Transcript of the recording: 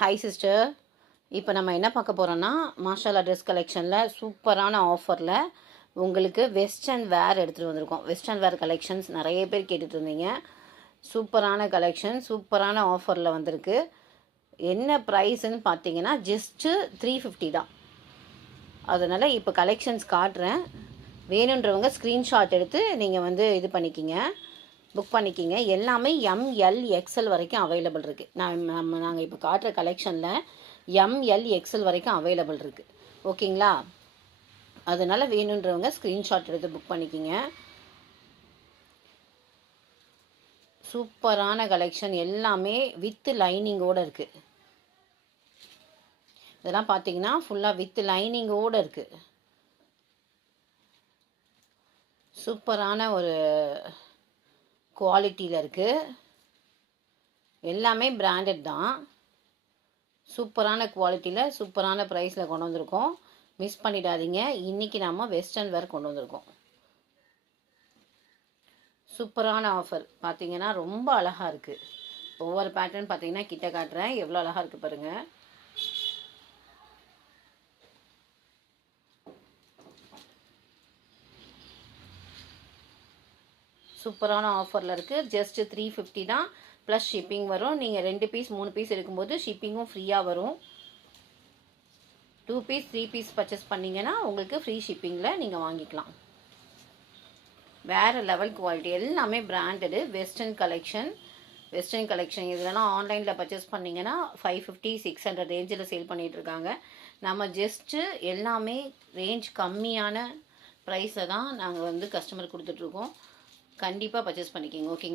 Hi sister, இப்போ நம்ம என்ன பார்க்க போகிறோன்னா மாஷாலா ட்ரெஸ் கலெக்ஷனில் சூப்பரான ஆஃபரில் உங்களுக்கு வெஸ்டர்ன் வேர் எடுத்துகிட்டு வந்திருக்கோம். வெஸ்டர்ன் வேர் கலெக்ஷன்ஸ் நிறைய பேர் கேட்டுட்டு இருந்தீங்க. சூப்பரான கலெக்ஷன், சூப்பரான ஆஃபரில் வந்திருக்கு. என்ன ப்ரைஸுன்னு பார்த்தீங்கன்னா ஜஸ்ட்டு 350 தான். அதனால் இப்போ கலெக்ஷன்ஸ் காட்டுறேன். வேணுன்றவங்க ஸ்க்ரீன்ஷாட் எடுத்து நீங்கள் இது பண்ணிக்கிங்க, புக் பண்ணிக்கிங்க. எல்லாமே எம்எல் எக்ஸ்எல் வரைக்கும் அவைலபிள் இருக்குது. நாங்கள் இப்போ காட்டுற கலெக்ஷனில் எம்எல் எக்ஸ்எல் வரைக்கும் அவைலபிள் இருக்குது. ஓகேங்களா? அதனால் வேணுன்றவங்க ஸ்க்ரீன்ஷாட் எடுத்து புக் பண்ணிக்கிங்க. சூப்பரான கலெக்ஷன், எல்லாமே வித் லைனிங்கோடு இருக்குது. இதெல்லாம் பார்த்தீங்கன்னா ஃபுல்லாக வித் லைனிங்கோடு இருக்குது. சூப்பரான ஒரு குவாலிட்டியில் இருக்குது. எல்லாமே பிராண்டட் தான். சூப்பரான குவாலிட்டியில் சூப்பரான ப்ரைஸில் கொண்டு வந்திருக்கோம். மிஸ் பண்ணிடாதீங்க. இன்றைக்கி நம்ம வெஸ்டர்ன் வேர் கொண்டு வந்திருக்கோம். சூப்பரான ஆஃபர் பார்த்தீங்கன்னா ரொம்ப அழகாக இருக்குது. ஒவ்வொரு பேட்டர்ன் பார்த்தீங்கன்னா கிட்ட காட்டுறேன், எவ்வளோ அழகாக இருக்குது பாருங்கள். சூப்பரான ஆஃபரில் இருக்குது. ஜஸ்ட்டு 350 தான், ப்ளஸ் ஷிப்பிங் வரும். நீங்கள் 2 பீஸ் 3 பீஸ் எடுக்கும்போது ஷிப்பிங்கும் ஃப்ரீயாக வரும். 2 பீஸ் 3 பீஸ் பர்ச்சேஸ் பண்ணிங்கன்னா உங்களுக்கு ஃப்ரீ ஷிப்பிங்கில் நீங்கள் வாங்கிக்கலாம். வேறு லெவல் குவாலிட்டி, எல்லாமே பிராண்டடு. வெஸ்டர்ன் கலெக்ஷன் இதெல்லாம் ஆன்லைனில் பர்ச்சேஸ் பண்ணிங்கன்னா 550 600 ரேஞ்சில் சேல் பண்ணிகிட்ருக்காங்க. நம்ம ஜஸ்ட்டு எல்லாமே ரேஞ்ச் கம்மியான ப்ரைஸை தான் நாங்கள் கஸ்டமர் கொடுத்துட்ருக்கோம். கண்டிப்பாக பர்ச்சேஸ் பண்ணிக்கிங்க. ஓகேங்களா?